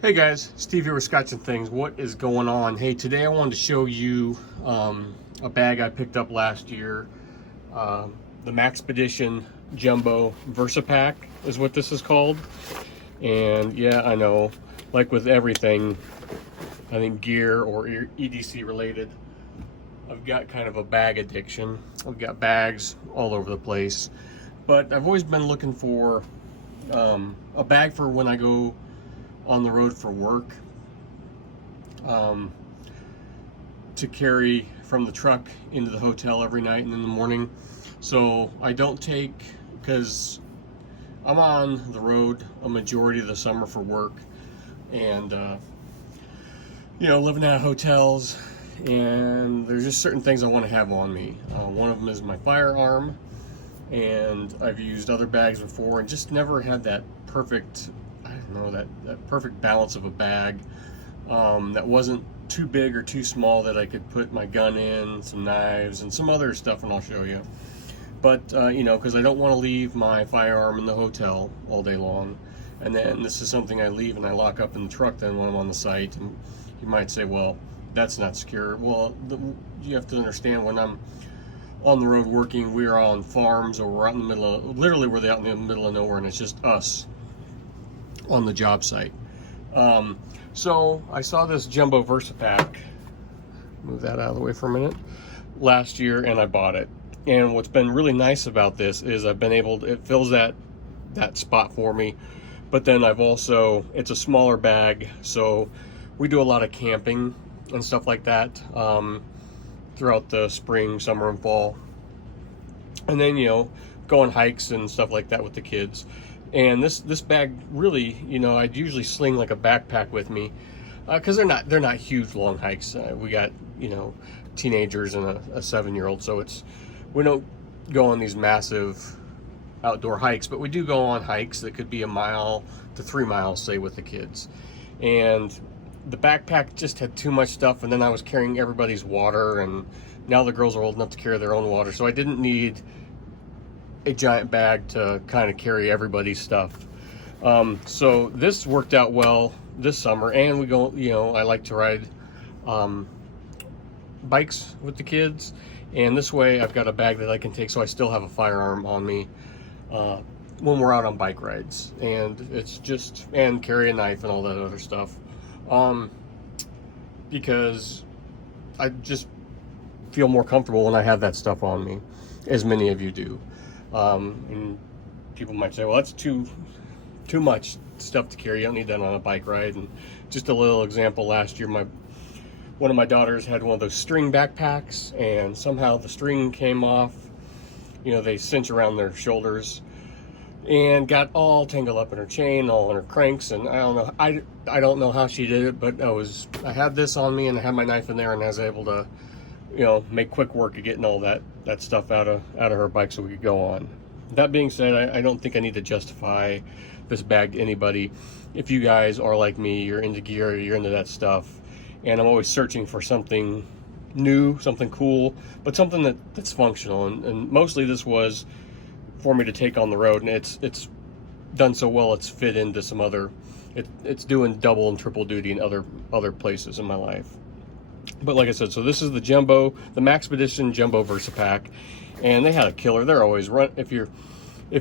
Hey guys, Steve here with Scotch and Things. What is going on? Hey, today I wanted to show you a bag I picked up last year. The Maxpedition Jumbo Versa Pack is what this is called. And yeah, I know, like with everything, I think gear or EDC related, I've got kind of a bag addiction. I've got bags all over the place. But I've always been looking for a bag for when I go on the road for work, to carry from the truck into the hotel every night and in the morning. So I don't take, because I'm on the road a majority of the summer for work, and living out of hotels, and there's just certain things I want to have on me. One of them is my firearm, and I've used other bags before and just never had that perfect, that perfect balance of a bag that wasn't too big or too small that I could put my gun in, some knives, and some other stuff, and I'll show you. But, because I don't want to leave my firearm in the hotel all day long. And then this is something I leave and I lock up in the truck then when I'm on the site. And you might say, well, that's not secure. Well, you have to understand, when I'm on the road working, we're on farms, or we're out in the middle of, literally we're out in the middle of nowhere, and it's just us on the job site. So I saw this Jumbo Versa Pack, move that out of the way for a minute, last year, and I bought it. And what's been really nice about this is I've been able to, it fills that spot for me, but then I've also, it's a smaller bag, so we do a lot of camping and stuff like that throughout the spring, summer, and fall, and then go on hikes and stuff like that with the kids. And this bag really, I'd usually sling like a backpack with me, because they're not huge long hikes. We got teenagers and a 7-year-old, so we don't go on these massive outdoor hikes, but we do go on hikes that could be 1 mile to 3 miles, say, with the kids. And the backpack just had too much stuff, and then I was carrying everybody's water, and now the girls are old enough to carry their own water, so I didn't need a giant bag to kind of carry everybody's stuff. So this worked out well this summer, and we go, I like to ride bikes with the kids, and this way I've got a bag that I can take, so I still have a firearm on me when we're out on bike rides, and it's just, and carry a knife and all that other stuff, because I just feel more comfortable when I have that stuff on me, as many of you do. And people might say, well, that's too much stuff to carry. You don't need that on a bike ride. And just a little example, last year one of my daughters had one of those string backpacks, and somehow the string came off. They cinch around their shoulders, and got all tangled up in her chain, all in her cranks, and I don't know how she did it, but I had this on me, and I had my knife in there, and I was able to make quick work of getting all that stuff out of her bike so we could go on. That being said, I don't think I need to justify this bag to anybody. If you guys are like me, you're into gear, you're into that stuff, and I'm always searching for something new, something cool, but something that's functional, and mostly this was for me to take on the road, and it's done so well, it's fit into some other, it's doing double and triple duty in other places in my life. But like I said, so this is the Maxpedition Jumbo Versa Pack, and they had a killer. They're always run, if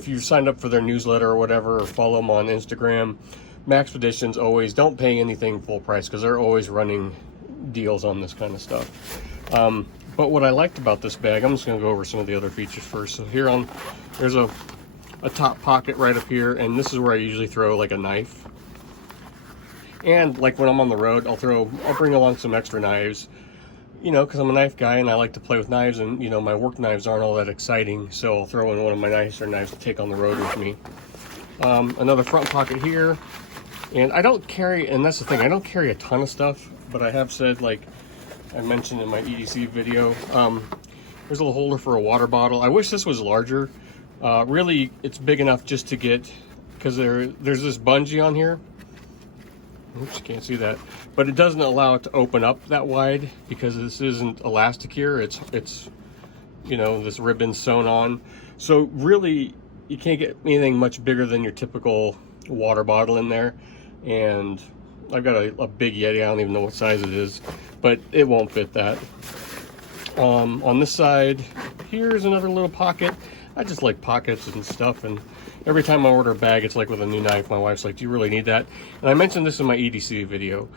you signed up for their newsletter or whatever, or follow them on Instagram, Maxpedition's always, don't pay anything full price, because they're always running deals on this kind of stuff. But what I liked about this bag, I'm just going to go over some of the other features first. So there's a top pocket right up here, and this is where I usually throw like a knife. And like when I'm on the road, I'll bring along some extra knives, because I'm a knife guy and I like to play with knives, and my work knives aren't all that exciting, so I'll throw in one of my nicer knives to take on the road with me. Another front pocket here, and I don't carry, and that's the thing, I don't carry a ton of stuff, but I have said, like I mentioned in my EDC video, there's a little holder for a water bottle. I wish this was larger. Really, it's big enough just to get, because there's this bungee on here. Oops, can't see that, but it doesn't allow it to open up that wide, because this isn't elastic here. It's this ribbon sewn on, so really you can't get anything much bigger than your typical water bottle in there. And I've got a big Yeti. I don't even know what size it is, but it won't fit that. On this side, here's another little pocket. I just like pockets and stuff, and every time I order a bag, it's like with a new knife. My wife's like, do you really need that? And I mentioned this in my EDC video.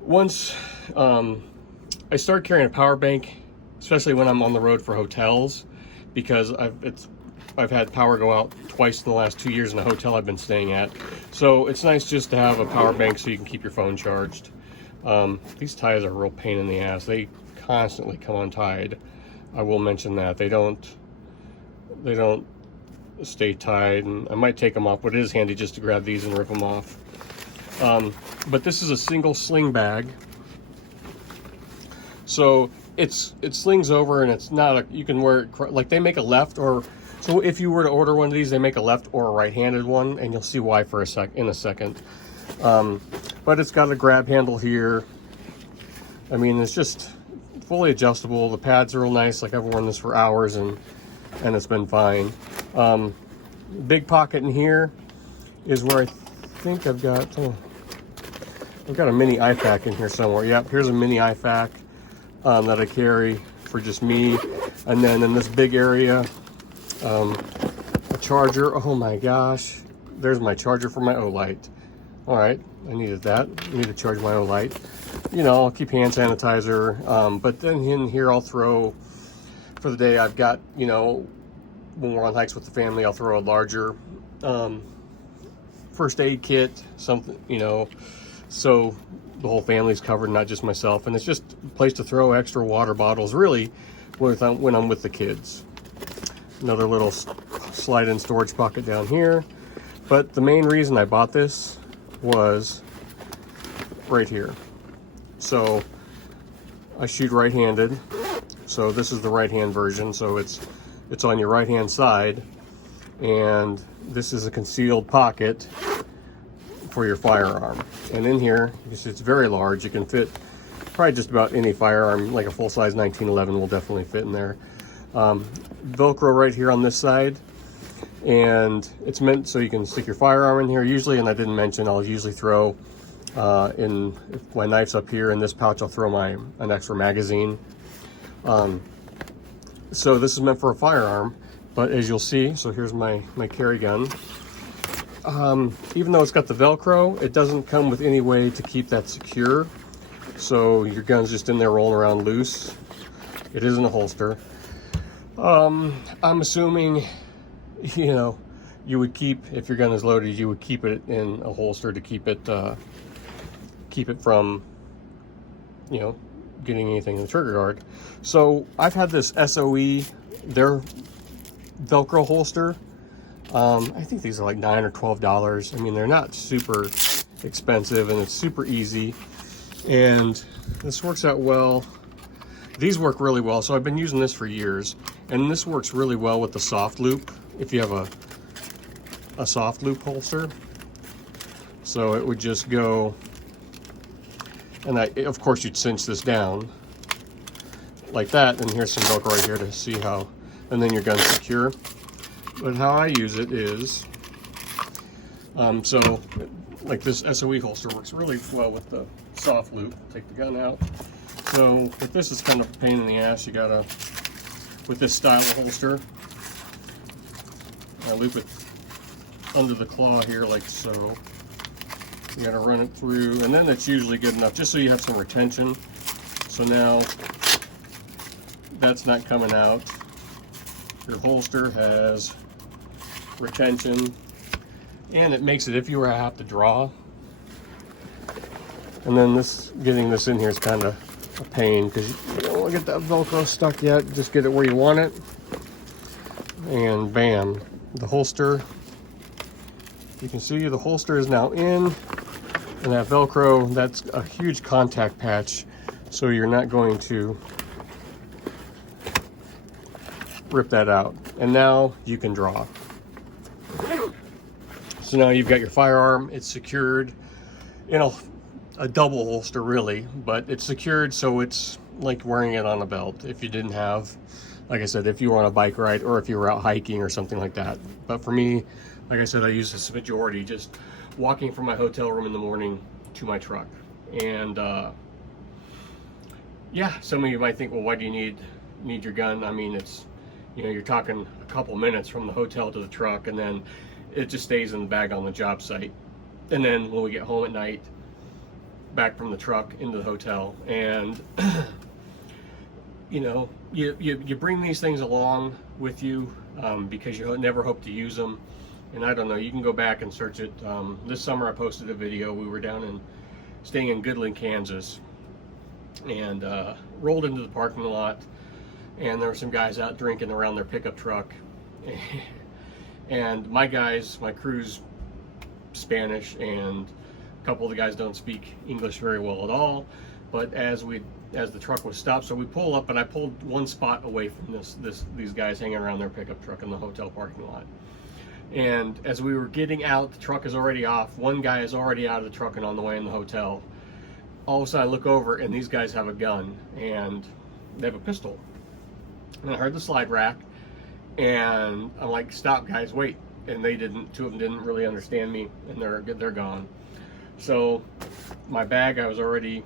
Once I start carrying a power bank, especially when I'm on the road for hotels, because I've had power go out twice in the last 2 years in a hotel I've been staying at. So it's nice just to have a power bank so you can keep your phone charged. These ties are a real pain in the ass. They constantly come untied. I will mention that. They don't stay tied, and I might take them off, but it is handy just to grab these and rip them off. But this is a single sling bag. So it slings over, and it's not you can wear it, like they make a left or, so if you were to order one of these, they make a left or a right-handed one, and you'll see why in a second. But it's got a grab handle here. I mean, it's just fully adjustable. The pads are real nice. Like I've worn this for hours, and it's been fine. Big pocket in here is where I think I've got a mini IFAC in here somewhere. Yep, here's a mini IFAC that I carry for just me. And then in this big area, a charger. Oh my gosh, there's my charger for my Olight. All right, I needed that. I need to charge my Olight. You know, I'll keep hand sanitizer, but then in here I'll throw, for the day I've got, you know, when we're on hikes with the family, I'll throw a larger first aid kit, something, you know, so the whole family's covered, not just myself. And it's just a place to throw extra water bottles, really, when I'm with the kids. Another little slide-in storage pocket down here. But the main reason I bought this was right here. So I shoot right-handed, so this is the right-hand version. So it's on your right-hand side, and this is a concealed pocket for your firearm. And in here, it's very large. You can fit probably just about any firearm, like a full-size 1911 will definitely fit in there. Velcro right here on this side, and it's meant so you can stick your firearm in here usually. And I didn't mention, I'll usually throw if my knife's up here in this pouch, I'll throw an extra magazine. So this is meant for a firearm, but as you'll see, so here's my carry gun. Even though it's got the Velcro, it doesn't come with any way to keep that secure. So your gun's just in there rolling around loose. It isn't a holster. I'm assuming, you know, you would keep, if your gun is loaded, you would keep it in a holster to keep it from, you know, getting anything in the trigger guard. So I've had this SOE, their Velcro holster. I think these are like $9 or $12. I mean, they're not super expensive, and it's super easy, and this works out well. These work really well. So I've been using this for years, and this works really well with the soft loop, if you have a soft loop holster. So it would just go, and of course you'd cinch this down like that, and here's some Velcro right here to see how, and then your gun's secure. But how I use it is, so like this SOE holster works really well with the soft loop. Take the gun out. So with this, it's kind of a pain in the ass. You gotta, with this style of holster, I loop it under the claw here like so. You gotta run it through, and then it's usually good enough just so you have some retention. So now that's not coming out. Your holster has retention, and it makes it, if you were to have to draw, and then getting this in here is kind of a pain because you don't want to get that Velcro stuck yet. Just get it where you want it, and bam, the holster, you can see the holster is now in, and that Velcro, that's a huge contact patch, so you're not going to rip that out. And now you can draw. So now you've got your firearm, it's secured in a double holster really, but it's secured so it's like wearing it on a belt if you didn't have, like I said, if you were on a bike ride or if you were out hiking or something like that. But for me, like I said, I use this majority just walking from my hotel room in the morning to my truck. And yeah, some of you might think, well, why do you need your gun? I mean, it's, you know, you're talking a couple minutes from the hotel to the truck, and then it just stays in the bag on the job site. And then when we get home at night, back from the truck into the hotel. And you know, you bring these things along with you because you never hope to use them. And I don't know, you can go back and search it. This summer I posted a video. We were staying in Goodland, Kansas, and rolled into the parking lot, and there were some guys out drinking around their pickup truck. And my crew's Spanish, and a couple of the guys don't speak English very well at all. But as the truck was stopped, so we pull up, and I pulled one spot away from these guys hanging around their pickup truck in the hotel parking lot. And as we were getting out, the truck is already off. One guy is already out of the truck and on the way in the hotel. All of a sudden I look over, and these guys have a gun, and they have a pistol. And I heard the slide rack, and I'm like, stop guys, wait. And they didn't, two of them didn't really understand me, and they're gone. So my bag, I was already,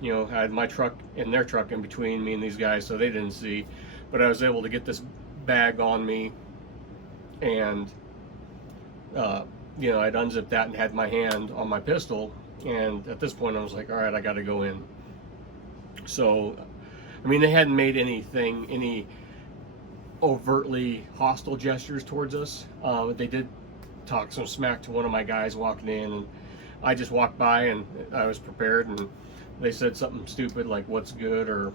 you know, I had my truck and their truck in between me and these guys, so they didn't see. But I was able to get this bag on me, and you know, I'd unzipped that and had my hand on my pistol. And at this point I was like, all right, I got to go in. So I mean, they hadn't made any overtly hostile gestures towards us. They did talk some smack to one of my guys walking in, and I just walked by, and I was prepared, and they said something stupid like what's good or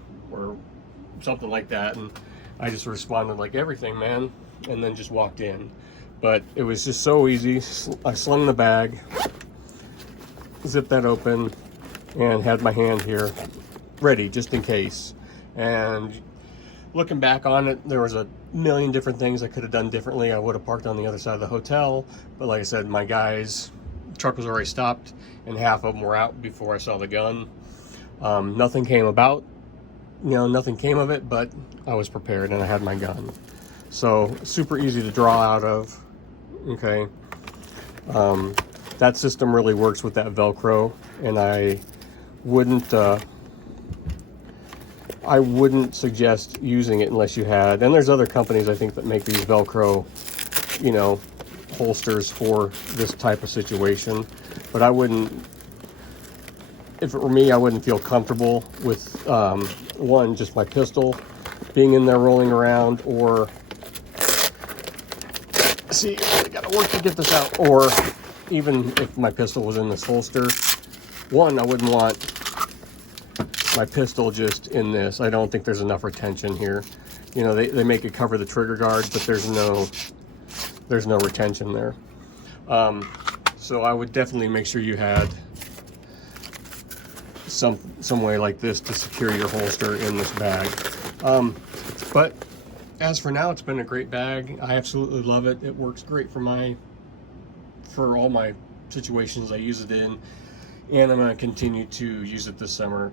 something like that, and I just responded like, everything, man, and then just walked in. But it was just so easy. I slung the bag, zipped that open, and had my hand here ready just in case. And looking back on it, there was a million different things I could have done differently. I would have parked on the other side of the hotel, but like I said, my guys' truck was already stopped, and half of them were out before I saw the gun. Nothing came about, you know, nothing came of it, but I was prepared and I had my gun. So super easy to draw out of. Okay. That system really works with that Velcro, and I wouldn't suggest using it unless you had, and there's other companies I think that make these Velcro, you know, holsters for this type of situation, but I wouldn't, if it were me, I wouldn't feel comfortable with one, just my pistol being in there rolling around, or see, I gotta work to get this out, or even if my pistol was in this holster, one, I wouldn't want my pistol just in this. I don't think there's enough retention here. You know, they make it cover the trigger guard, but there's no retention there. So I would definitely make sure you had some way like this to secure your holster in this bag. But as for now, it's been a great bag. I absolutely love it. It works great for all my situations I use it in, and I'm going to continue to use it this summer.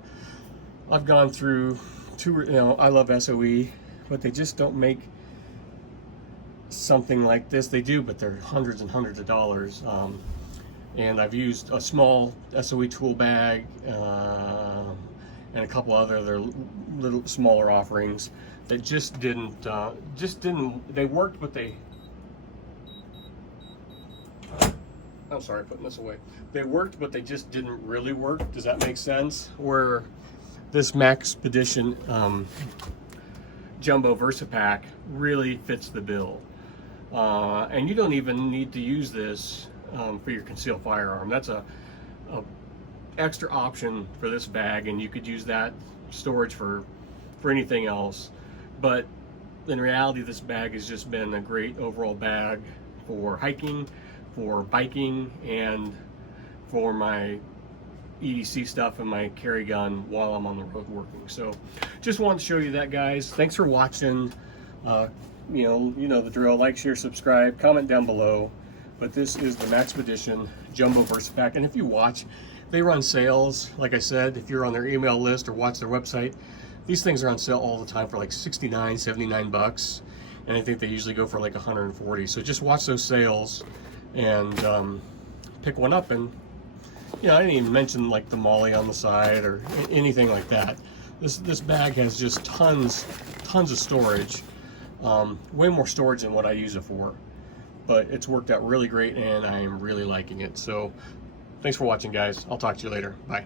I've gone through you know, I love SOE, but they just don't make something like this. They do, but they're hundreds and hundreds of dollars. And I've used a small SOE tool bag and a couple other little smaller offerings that just didn't, they worked, but I'm sorry, putting this away. They worked, but they just didn't really work. Does that make sense? Where this Maxpedition Jumbo VersaPack really fits the bill. And you don't even need to use this for your concealed firearm. That's a extra option for this bag, and you could use that storage for anything else. But in reality, this bag has just been a great overall bag for hiking, for biking, and for my EDC stuff and my carry gun while I'm on the road working. So just wanted to show you that, guys. Thanks for watching. You know the drill. Like, share, subscribe, comment down below. But this is the Maxpedition Jumbo VersaPack, and if you watch, they run sales. Like I said, if you're on their email list or watch their website, these things are on sale all the time for like 69, 79 bucks, and I think they usually go for like 140. So just watch those sales and pick one up and you know, I didn't even mention like the molly on the side or anything like that. This bag has just tons of storage, way more storage than what I use it for. But it's worked out really great, and I am really liking it. So thanks for watching, guys. I'll talk to you later. Bye.